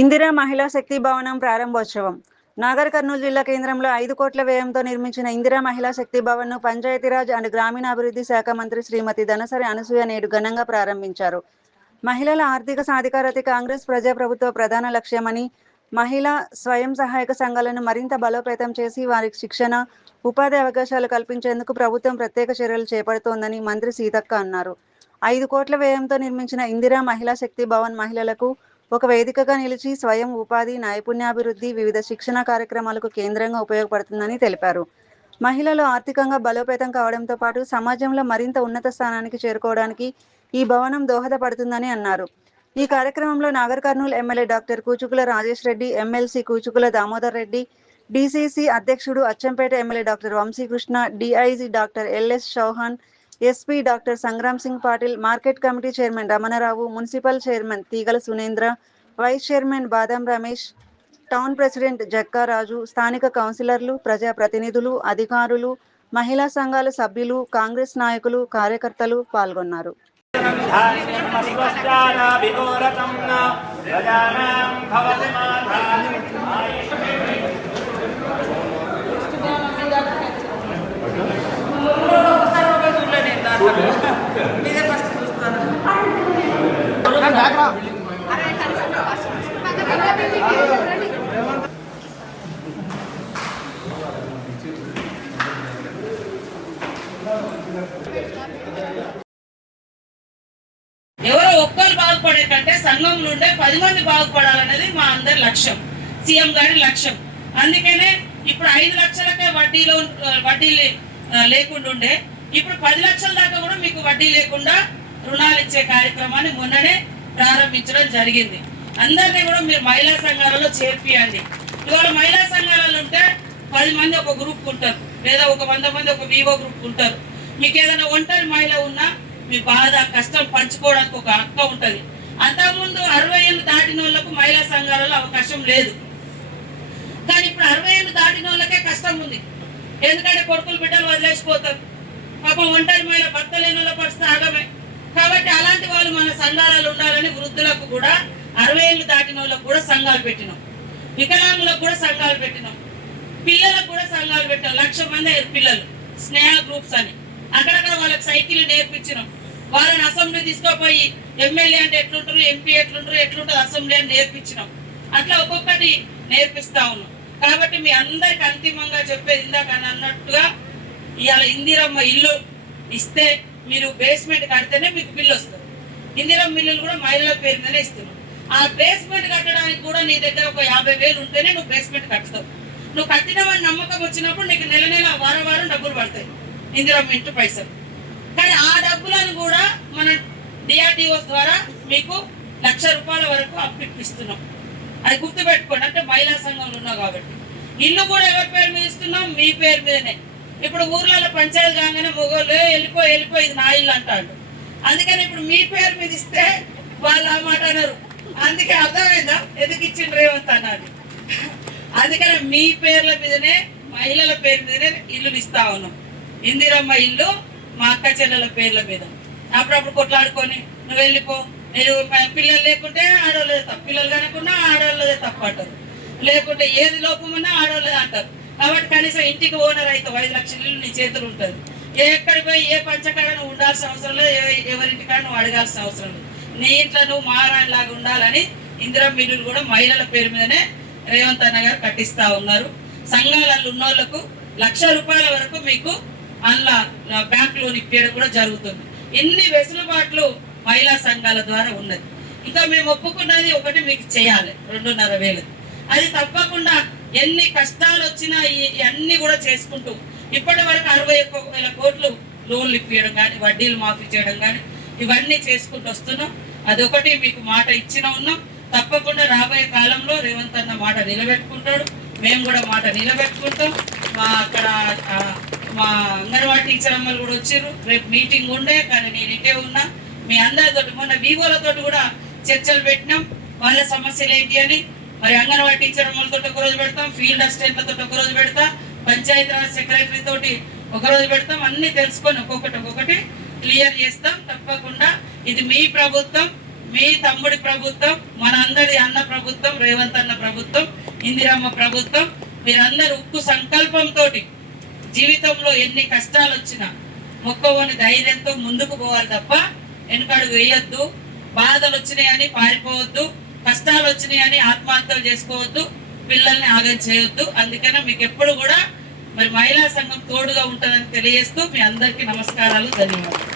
ఇందిరా మహిళా శక్తి భవనం ప్రారంభోత్సవం. నాగర్ కర్నూలు జిల్లా కేంద్రంలో 5 కోట్ల వ్యయంతో నిర్మించిన ఇందిరా మహిళా శక్తి భవన్‌ను పంచాయతీరాజ్ అండ్ గ్రామీణాభివృద్ధి శాఖ మంత్రి శ్రీమతి ధనసరి అనసూయ నేడు ఘనంగా ప్రారంభించారు. మహిళల ఆర్థిక సాధికారతే కాంగ్రెస్ ప్రజాప్రభుత్వ ప్రధాన లక్ష్యమని, మహిళా స్వయం సహాయక సంఘాలను మరింత బలోపేతం చేసి వారికి శిక్షణ, ఉపాధి అవకాశాలు కల్పించేందుకు ప్రభుత్వం ప్రత్యేక చర్యలు చేపడుతోందని మంత్రి సీతక్క అన్నారు. 5 కోట్ల వ్యయంతో నిర్మించిన ఇందిరా మహిళా శక్తి భవన్ మహిళలకు ఒక వేదికగా నిలిచి స్వయం ఉపాధి, నైపుణ్యాభివృద్ధి, వివిధ శిక్షణ కార్యక్రమాలకు కేంద్రంగా ఉపయోగపడుతుందని తెలిపారు. మహిళలు ఆర్థికంగా బలోపేతం కావడంతో పాటు సమాజంలో మరింత ఉన్నత స్థానానికి చేరుకోవడానికి ఈ భవనం దోహదపడుతుందని అన్నారు. ఈ కార్యక్రమంలో Nagar Kurnool MLA doctor Kuchukulla Rajesh Reddy, MLC Kuchukulla Damodar Reddy, DCC అధ్యక్షుడు Achampet MLA doctor Vamshikrishna, DIG doctor LS Chauhan, SP doctor Sangram Singh Patil, market committee chairman Ramanarao, municipal chairman Teegala Sunendra, vice chairman బాదం రమేష్, టౌన్ ప్రెసిడెంట్ జక్కారాజు, స్థానిక కౌన్సిలర్లు, ప్రజాప్రతినిధులు, అధికారులు, మహిళా సంఘాల సభ్యులు, కాంగ్రెస్ నాయకులు, కార్యకర్తలు పాల్గొన్నారు. ఎవరో ఒక్కరు బాగుపడే కంటే సంఘం నుండే 10 మంది బాగుపడాలనేది మా అందరి లక్ష్యం, సీఎం గారి లక్ష్యం. అందుకనే ఇప్పుడు 5 లక్షలకే వడ్డీ లేకుండా ఉండే, ఇప్పుడు 10 లక్షల దాకా కూడా మీకు వడ్డీ లేకుండా రుణాలు ఇచ్చే కార్యక్రమాన్ని మొన్ననే ప్రారంభించడం జరిగింది. అందరినీ కూడా మీరు మహిళా సంఘాలలో చేర్పియండి. ఇవాళ మహిళా సంఘాలలో ఉంటే 10 మంది ఒక గ్రూప్ ఉంటారు, లేదా ఒక 100 మంది ఒక వివో గ్రూప్ ఉంటారు. మీకు ఏదైనా ఒంటరి మహిళ ఉన్నా మీ బాధ కష్టం పంచుకోవడానికి ఒక హక్కు ఉంటుంది. అంతకుముందు 60 ఏళ్ళు దాటిన వాళ్ళకు మహిళా సంఘాలలో అవకాశం లేదు, కానీ ఇప్పుడు 60 ఏళ్ళు దాటిన వాళ్ళకే కష్టం ఉంది. ఎందుకంటే కొడుకులు బిడ్డలు వదిలేసిపోతారు. పాపం ఒంటరి మహిళ భర్త లేని వాళ్ళ పరిస్థితి ఆగమే. కాబట్టి అలాంటి వాళ్ళు మన సంఘాలలో ఉండాలని వృద్ధులకు కూడా 60 ఏళ్ళు దాటిన వాళ్ళకు కూడా సంఘాలు పెట్టినాం, వికలాంగులకు కూడా సంఘాలు పెట్టినాం, పిల్లలకు కూడా సంఘాలు పెట్టినాం. 1,00,000 మంది పిల్లలు స్నేహ గ్రూప్స్ అని అక్కడక్కడ వాళ్ళకి సైకిల్ నేర్పించినాం. వాళ్ళని అసెంబ్లీ తీసుకుపోయి ఎమ్మెల్యే అంటే ఎట్లుంటారు, ఎంపీ ఎట్లుంటుంది అసెంబ్లీ అని నేర్పించినాం. అట్లా ఒక్కొక్కటి నేర్పిస్తా ఉన్నాం. కాబట్టి మీ అందరికి అంతిమంగా చెప్పేది ఇందాక అన్నట్టుగా ఇవాళ ఇందిరమ్మ ఇల్లు ఇస్తే మీరు బేస్మెంట్ కడితేనే మీకు బిల్లు వస్తుంది. ఇందిరమ్మ ఇల్లులు కూడా మహిళల పేరు మీదనే ఇస్తున్నాం. ఆ బేస్మెంట్ కట్టడానికి కూడా నీ దగ్గర ఒక 50,000 ఉంటేనే నువ్వు బేస్మెంట్ కట్టుతావు. నువ్వు కట్టినవని నమ్మకం వచ్చినప్పుడు నీకు నెల నెల వారం డబ్బులు పడతాయి ఇందిరమ్మ ఇంటి పైసలు. కానీ ఆ డబ్బులను కూడా మన డిఆర్డిఓ ద్వారా మీకు ₹1,00,000 వరకు అప్పిస్తున్నాం. అది గుర్తుపెట్టుకోండి. అంటే మహిళా సంఘంలో ఉన్నావు కాబట్టి ఇల్లు కూడా ఎవరి పేరు మీద ఇస్తున్నాం, మీ పేరు మీదనే. ఇప్పుడు ఊర్లలో పంచాయతీ కాగానే మొగోళ్ళు వెళ్ళిపోయి ఇది నా ఇల్లు అంటాడు. అందుకని ఇప్పుడు మీ పేరు మీద ఇస్తే వాళ్ళు ఆ మాట అన్నారు. అందుకే అర్థమైందా ఎందుకు ఇచ్చిండ్రు రేవంత్ అన్నది. అందుకని మీ పేర్ల మీదనే మహిళల పేరు మీదనే ఇల్లులు ఇస్తా ఉన్నాం. ఇందిరమ్మ ఇల్లు మా అక్క చెల్లెల పేర్ల మీద. అప్పుడప్పుడు కొట్లాడుకొని నువ్వు వెళ్ళిపో, మీరు పిల్లలు లేకుంటే ఆడవాళ్ళదే తప్పు, పిల్లలు కనుకున్నా ఆడవాళ్ళదే తప్పు అంటారు, లేకుంటే ఏది లోపమన్నా ఆడవాళ్ళదే అంటారు. కాబట్టి కనీసం ఇంటికి ఓనర్ అయితే 5 లక్షల ఇల్లు నీ చేతులు ఉంటుంది. ఎక్కడికి పోయి ఏ పంచకాడ నువ్వు ఉండాల్సిన అవసరం లేదు, ఎవరింటికాడ నువ్వు అడగాల్సిన అవసరం లేదు. నీ ఇంట్లో నువ్వు మహారాణి లాగా ఉండాలని ఇందిరమ్మ ఇల్లులు కూడా మహిళల పేరు మీదనే రేవంత్ అన్న గారు కట్టిస్తా ఉన్నారు. సంఘాలలో ఉన్న వాళ్ళకు ₹1,00,000 వరకు మీకు అందులో బ్యాంక్ లోన్ ఇప్పేయడం కూడా జరుగుతుంది. ఎన్ని వెసులుబాట్లు మహిళా సంఘాల ద్వారా ఉన్నది. ఇంకా మేము ఒప్పుకున్నది ఒకటి మీకు చేయాలి, 2,500. అది తప్పకుండా ఎన్ని కష్టాలు వచ్చినా ఇవన్నీ కూడా చేసుకుంటూ ఇప్పటి వరకు 61,000 కోట్లు లోన్లు ఇప్పించడం కానీ, వడ్డీలు మాఫీ చేయడం కానీ ఇవన్నీ చేసుకుంటూ వస్తున్నాం. అదొకటి మీకు మాట ఇచ్చిన ఉన్నాం. తప్పకుండా రాబోయే కాలంలో రేవంత్ అన్న మాట నిలబెట్టుకుంటాడు, మేము కూడా మాట నిలబెట్టుకుంటాం. అక్కడ మా అంగన్వాడీ టీచర్ అమ్మలు కూడా వచ్చారు. రేపు మీటింగ్ ఉండే, కానీ నేను ఇటే ఉన్నా. మీ అందరితో మొన్న వివోలతో కూడా చర్చలు పెట్టినాం, వాళ్ళ సమస్యలు ఏంటి అని. మరి అంగన్వాడీ టీచర్ అమ్మలతో ఒక రోజు పెడతాం, ఫీల్డ్ అసిస్టెంట్లతో ఒక రోజు పెడతా, పంచాయతీరాజ్ సెక్రటరీ తోటి ఒక రోజు పెడతాం. అన్ని తెలుసుకొని ఒక్కొక్కటి క్లియర్ చేస్తాం. తప్పకుండా ఇది మీ ప్రభుత్వం, మీ తమ్ముడి ప్రభుత్వం, మనందరి అన్న ప్రభుత్వం, రేవంత్ అన్న ప్రభుత్వం, ఇందిరమ్మ ప్రభుత్వం. మీరందరూ ఉక్కు సంకల్పంతో జీవితంలో ఎన్ని కష్టాలు వచ్చినా మొక్కవని ధైర్యంతో ముందుకు పోవాలి తప్ప వెనుకడుగు వేయొద్దు. బాధలు వచ్చినాయని పారిపోవద్దు, కష్టాలు వచ్చినాయని ఆత్మహత్యలు చేసుకోవద్దు, పిల్లల్ని ఆగం చేయొద్దు. అందుకనే మీకు ఎప్పుడు కూడా మరి మహిళా సంఘం తోడుగా ఉంటుందని తెలియజేస్తూ మీ అందరికీ నమస్కారాలు, ధన్యవాదాలు.